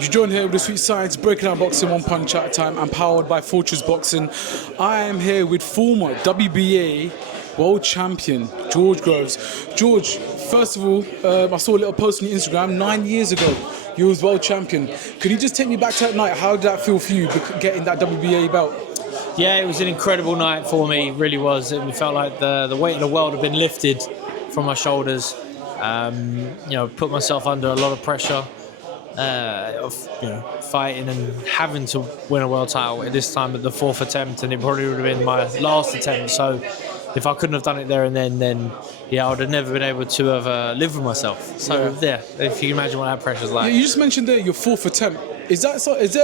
You join here with the Sweet Science, breaking down boxing one punch at a time, and powered by Fortress Boxing. I am here with former WBA world champion George Groves. George, first of all, I saw a little post on your Instagram 9 years ago. You was world champion. Could you just take me back to that night? How did that feel for you, getting that WBA belt? Yeah, it was an incredible night for me. It really was. It felt like the weight of the world had been lifted from my shoulders. Put myself under a lot of pressure. Of fighting and having to win a world title at this time at the fourth attempt, and it probably would have been my last attempt. So if I couldn't have done it there and then I would have never been able to have lived with myself. So if you can imagine what that pressure's like. You just mentioned there your fourth attempt. Is there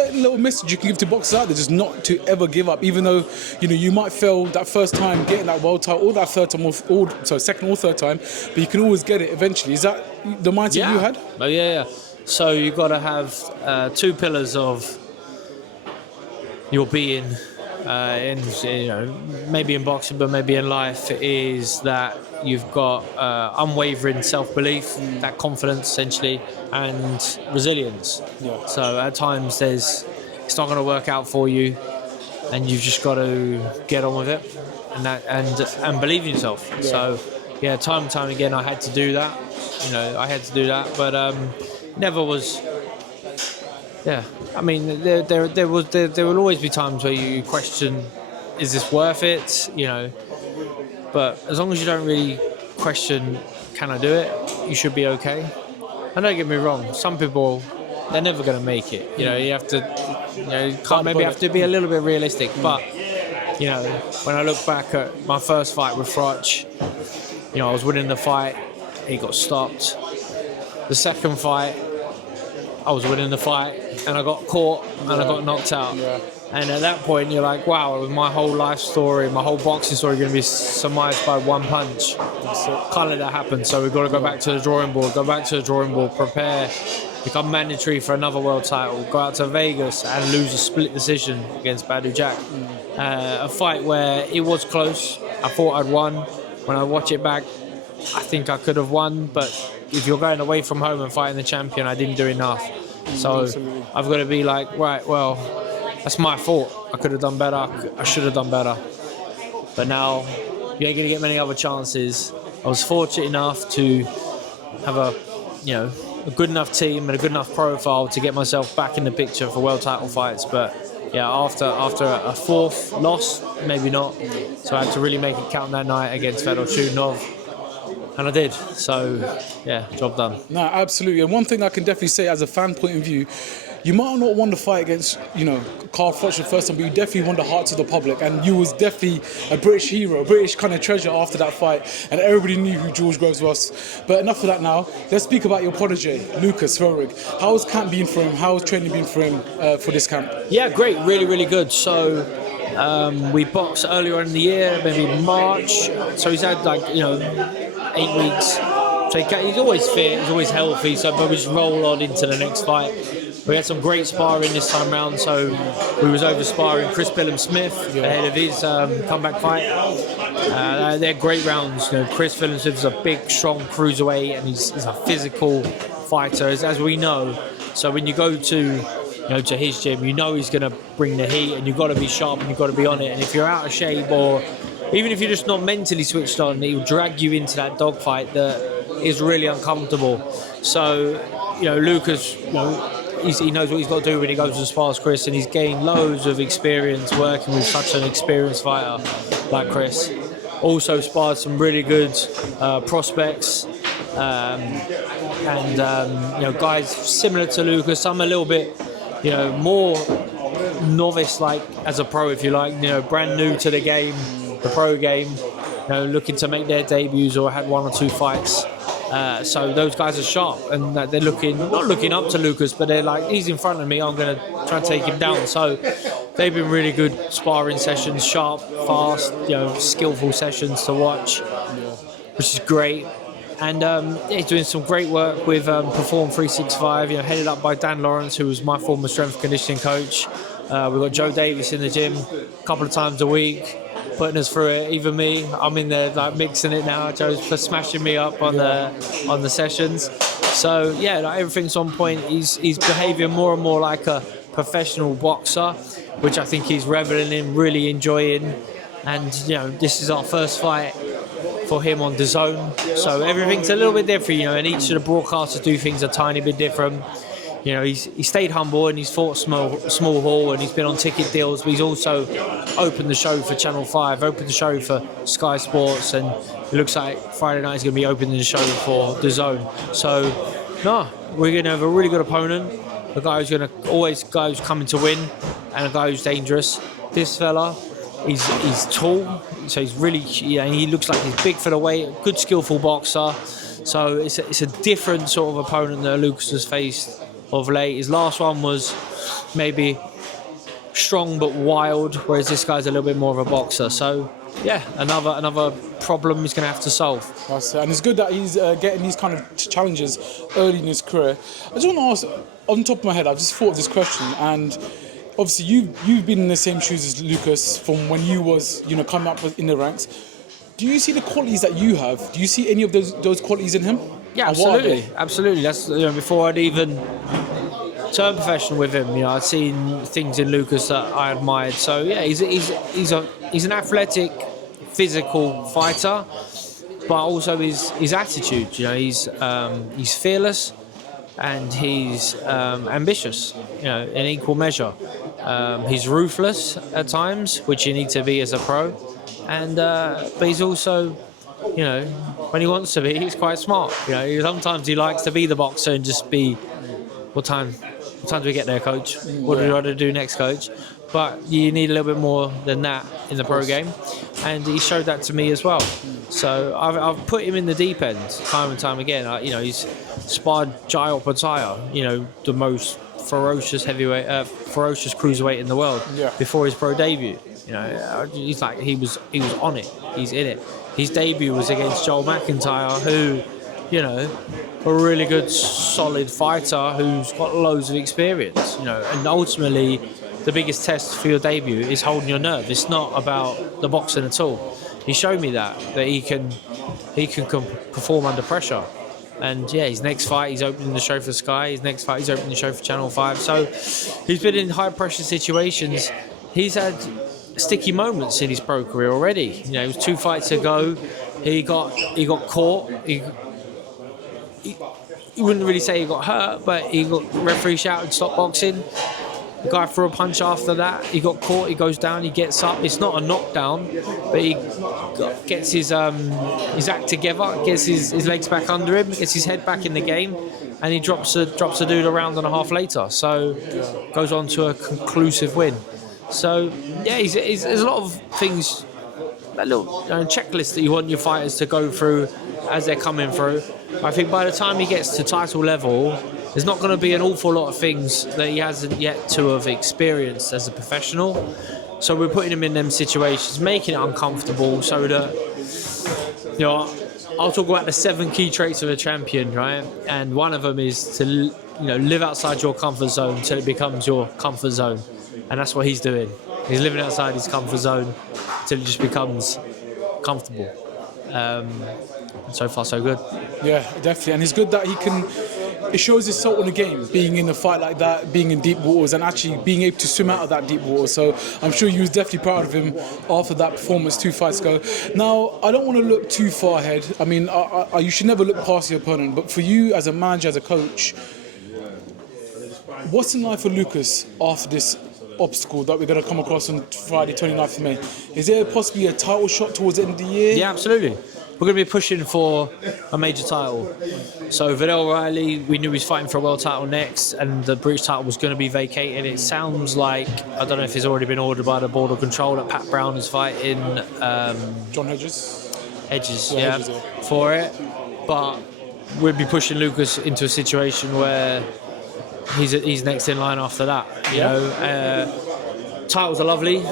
a little message you can give to boxers out there, just not to ever give up, even though you might fail that first time getting that world title, or that third time, second or third time, but you can always get it eventually. Is that the mindset you had? Oh yeah. So you've got to have two pillars of your being, maybe in boxing, but maybe in life, is that you've got unwavering self-belief, that confidence essentially, and resilience. Yeah. So at times it's not going to work out for you, and you've just got to get on with it, and believe in yourself. Yeah. So time and time again, I had to do that. But. Never was. Yeah, I mean, there will always be times where you question, is this worth it? But as long as you don't really question, can I do it? You should be okay. And don't get me wrong, some people, they're never going to make it. You have to, have to be a little bit realistic. But when I look back at my first fight with Roehrig, I was winning the fight, he got stopped. The second fight, I was winning the fight, and I got caught, and I got knocked out. Yeah. And at that point, you're like, wow, my whole life story, my whole boxing story is going to be surmised by one punch. Can't let that happen. So we've got to go back to the drawing board, prepare, become mandatory for another world title, go out to Vegas and lose a split decision against Badu Jack. A fight where it was close. I thought I'd won. When I watch it back, I think I could have won, but if you're going away from home and fighting the champion, I didn't do enough. So absolutely. I've got to be like, right, well, that's my fault. I could have done better. I should have done better. But now, you ain't going to get many other chances. I was fortunate enough to have a good enough team and a good enough profile to get myself back in the picture for world title fights. But after a fourth loss, maybe not. So I had to really make it count that night against Fedor Chudinov. And I did. So, job done. No, absolutely. And one thing I can definitely say as a fan point of view, you might not won the fight against, Carl Froch the first time, but you definitely won the hearts of the public. And you was definitely a British hero, a British kind of treasure after that fight. And everybody knew who George Groves was. But enough of that now. Let's speak about your protege, Lucus, Roehrig. How's camp been for him? How's training been for him for this camp? Yeah, great. Really, really good. So... we boxed earlier in the year, maybe March. So he's had 8 weeks. So he's always fit, he's always healthy. But we just roll on into the next fight. We had some great sparring this time round. So we was over sparring Chris Phillips-Smith ahead of his comeback fight. They're great rounds. Chris Phillips-Smith is a big, strong cruiserweight, and he's a physical fighter, as we know. So when you go to his gym, he's going to bring the heat, and you've got to be sharp and you've got to be on it. And if you're out of shape, or even if you're just not mentally switched on, he'll drag you into that dogfight that is really uncomfortable. So, Lucas, he knows what he's got to do when he goes to spar Chris, and he's gained loads of experience working with such an experienced fighter like Chris. Also sparred some really good prospects. Guys similar to Lucas, some a little bit more novice-like as a pro, if you like, brand new to the game, the pro game, looking to make their debuts or had one or two fights. So those guys are sharp, and they're not looking up to Lucas, but they're like, he's in front of me, I'm going to try and take him down. So they've been really good sparring sessions, sharp, fast, skillful sessions to watch, which is great. And he's doing some great work with Perform 365, headed up by Dan Lawrence, who was my former strength and conditioning coach. We've got Joe Davis in the gym a couple of times a week, putting us through it. Even me, I'm in there mixing it now. Joe's for smashing me up on the sessions. So yeah, like everything's on point. He's behaving more and more like a professional boxer, which I think he's reveling in, really enjoying. And this is our first fight for him on the zone, so everything's a little bit different, and each of the broadcasters do things a tiny bit different. He stayed humble and he's fought small hall and he's been on ticket deals, but he's also opened the show for Channel 5, opened the show for Sky Sports, and it looks like Friday night is going to be opening the show for the zone. So, no, we're going to have a really good opponent, a guy who's coming to win, and a guy who's dangerous. This fella, he's tall, so he's really, he looks like he's big for the weight, good skillful boxer. So it's a different sort of opponent that Lucas has faced of late. His last one was maybe strong but wild, whereas this guy's a little bit more of a boxer. So yeah, another problem he's going to have to solve. That's it. And it's good that he's getting these kind of challenges early in his career. I just want to ask, on top of my head, I just thought of this question, and obviously you've been in the same shoes as Lucas from when you was coming up in the ranks. Do you see the qualities that you have? Do you see any of those qualities in him? Yeah, absolutely. That's before I'd even turned professional with him. I'd seen things in Lucas that I admired. So yeah, he's an athletic, physical fighter, but also his attitude. He's fearless and he's ambitious. In equal measure. He's ruthless at times, which you need to be as a pro, and but he's also, when he wants to be, he's quite smart. Sometimes he likes to be the boxer and just be, what time do we get there, coach? What do we want to do next, coach? But you need a little bit more than that in the pro game, and he showed that to me as well. So I've put him in the deep end time and time again. He's sparred Jai Opataya, the most ferocious heavyweight, ferocious cruiserweight in the world before his pro debut. He's like he was on it. He's in it. His debut was against Joel McIntyre, who, a really good, solid fighter who's got loads of experience. And ultimately, the biggest test for your debut is holding your nerve. It's not about the boxing at all. He showed me that he can perform under pressure. And yeah, his next fight, he's opening the show for Sky. His next fight, he's opening the show for Channel 5. So he's been in high pressure situations. He's had sticky moments in his pro career already. It was 2 fights ago. He got caught. He wouldn't really say he got hurt, but he got referee shouted stop boxing. The guy threw a punch after that. He got caught. He goes down. He gets up. It's not a knockdown, but he gets his act together, gets his legs back under him, gets his head back in the game, and he drops a dude a round and a half later. So goes on to a conclusive win. So yeah, there's a lot of things, a little checklist that you want your fighters to go through as they're coming through. I think by the time he gets to title level, there's not going to be an awful lot of things that he hasn't yet to have experienced as a professional. So we're putting him in them situations, making it uncomfortable so that, I'll talk about the 7 key traits of a champion, right? And one of them is to, live outside your comfort zone until it becomes your comfort zone. And that's what he's doing. He's living outside his comfort zone until it just becomes comfortable. And so far, so good. Yeah, definitely. And it's good that it shows his salt in the game, being in a fight like that, being in deep waters, and actually being able to swim out of that deep water. So I'm sure you was definitely proud of him after that performance 2 fights ago. Now, I don't want to look too far ahead. I mean, you should never look past your opponent. But for you, as a manager, as a coach, what's in life for Lucas after this obstacle that we're going to come across on Friday, 29th of May? Is there possibly a title shot towards the end of the year? Yeah, absolutely. We're going to be pushing for a major title. So Vidal O'Reilly, we knew he was fighting for a world title next, and the British title was going to be vacated. It sounds like, I don't know if it's already been ordered by the Board of Control, that Pat Brown is fighting John Hedges, Hedges, for it. But we'll be pushing Lucas into a situation where he's next in line after that. Titles are lovely,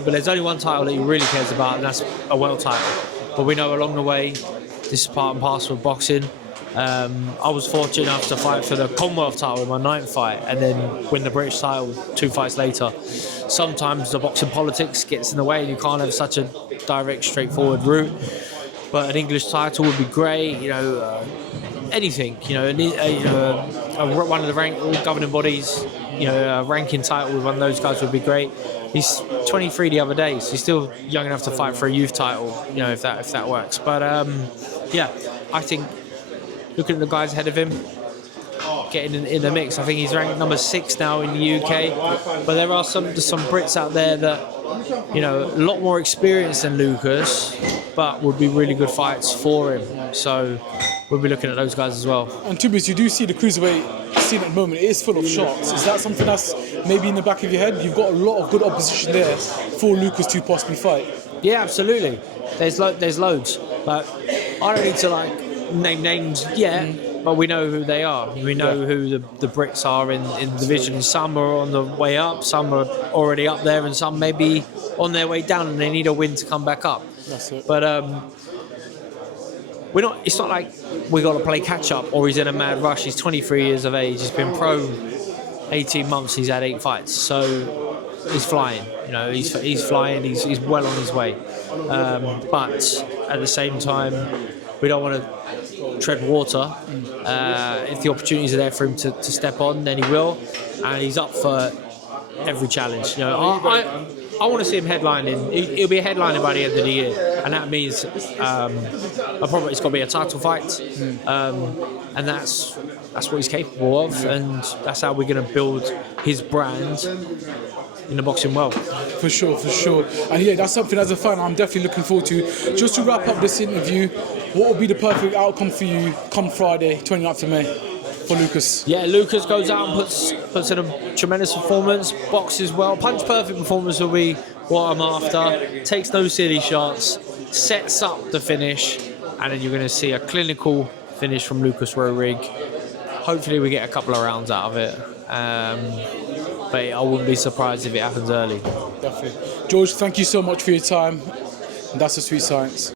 but there's only one title that he really cares about, and that's a world title. But we know along the way, this is part and parcel of boxing. I was fortunate enough to fight for the Commonwealth title in my 9th fight, and then win the British title 2 fights later. Sometimes the boxing politics gets in the way, and you can't have such a direct, straightforward route. But an English title would be great. anything, one of the governing bodies, a ranking title with one of those guys would be great. He's 23 the other day, so he's still young enough to fight for a youth title, if that works. But I think looking at the guys ahead of him, getting in the mix. I think he's ranked number 6 now in the UK, but there are some Brits out there that a lot more experience than Lucas, but would be really good fights for him. So we'll be looking at those guys as well. And Tobias, you do see the cruiserweight scene at the moment, it is full of shots. Is that something that's maybe in the back of your head? You've got a lot of good opposition there for Lucas to possibly fight. Yeah, absolutely. There's loads, but I don't need to name names yet. But we know who they are. We know who the Brits are in the division. Some are on the way up, some are already up there, and some may be on their way down, and they need a win to come back up. That's it. But we're not. It's not like we got to play catch up or he's in a mad rush. He's 23 years of age. He's been pro 18 months. He's had 8 fights, so he's flying. He's flying. He's well on his way. But at the same time, we don't want to tread water. If the opportunities are there for him to step on, then he will, and he's up for every challenge. I want to see him headlining. He'll be a headliner by the end of the year, and that means it's got to be a title fight, and that's what he's capable of, and that's how we're going to build his brand in the boxing world. For sure. And yeah, that's something as a fan I'm definitely looking forward to. Just to wrap up this interview, what would be the perfect outcome for you come Friday, 29th of May, for Lucas? Yeah, Lucas goes out and puts in a tremendous performance, boxes well, punch perfect performance will be what I'm after, takes no silly shots, sets up the finish, and then you're going to see a clinical finish from Lucas Roehrig. Hopefully we get a couple of rounds out of it. But I wouldn't be surprised if it happens early. Definitely. George, thank you so much for your time. And that's the sweet science.